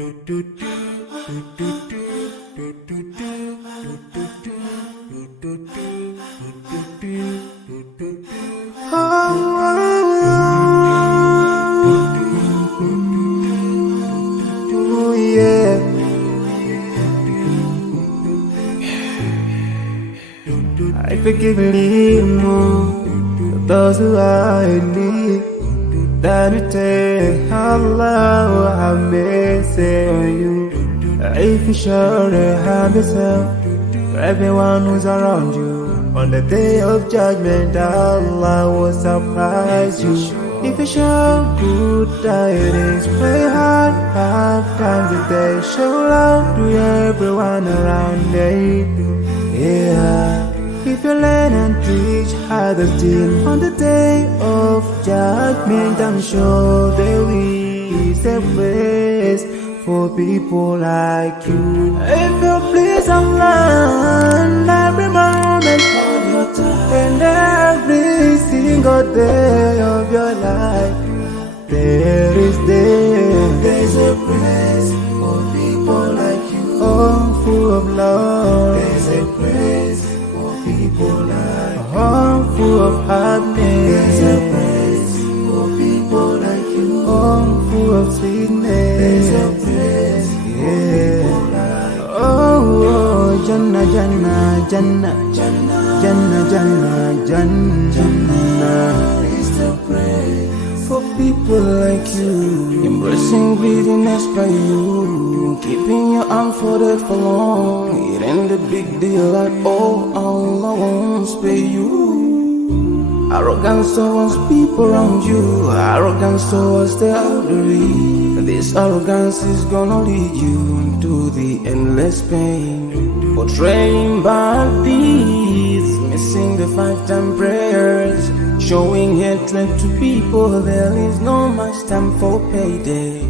I forgive a little more those who are in need than you take Allah have mercy on you. If you surely have yourself for everyone who's around you, on the day of judgment Allah will surprise you. If you show good tidings, pray hard 5 times a day, show love to everyone around you. Yeah. If you learn and teach others still on the day of judgment, I'm sure there is a place for people like you. If you please Allah every moment of your time and every single day of your life, there's a place for people like you. Oh, full of love. There's a place people like you, full of happiness. There's a place for people like you, full of sweetness. There's a place for people like you. Oh, Jannah, Jannah, Jannah, Jannah, Jannah, Jannah, Jannah. It's the place for people like you, embracing greediness by you, keeping your arm folded for long. It ain't a big deal at all. Allah won't spare you. Arrogance towards people around you, arrogance towards the elderly. This arrogance is gonna lead you to the endless pain. Portraying bad deeds, missing the 5-time prayers, showing hatred to people. There is no much time for payday.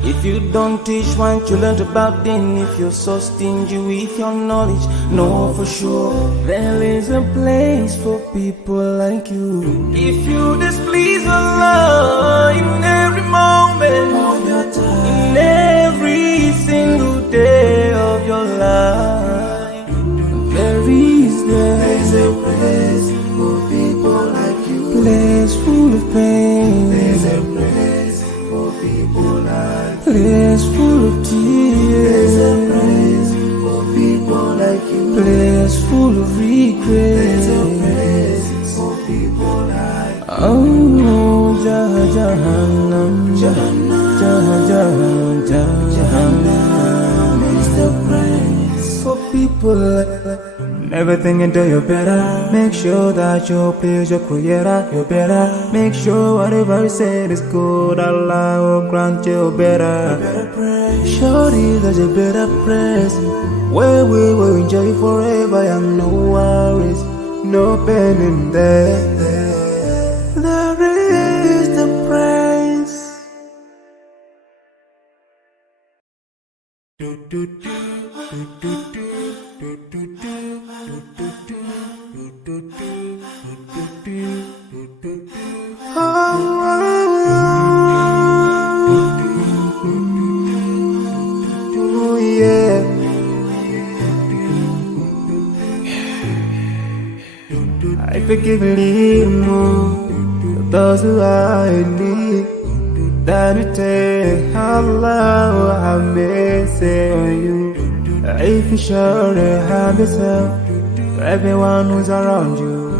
If you don't teach what you learned about, then if you're so stingy with your knowledge, know for sure there is a place for people like you. If you displease Allah in every moment of your time, in every single day of your life, there's a place for people like you. Place full of pain. There's a place for people like you. Place full of tears. There's a place for people like you. Place full of regret. There's a place for people like you. Oh, Jahannam, Jahannam, Jahannam is the place for people like you. Never think until you're better. Make sure that you please your creator. You're better. Make sure whatever you said is good. Allah will grant you better. Surely there's a better place where we will enjoy forever and no worries, no pain in there. There is the praise. I forgive a little more those who are in need than you take Allah have mercy on you. If you surely have yourself for everyone who's around you,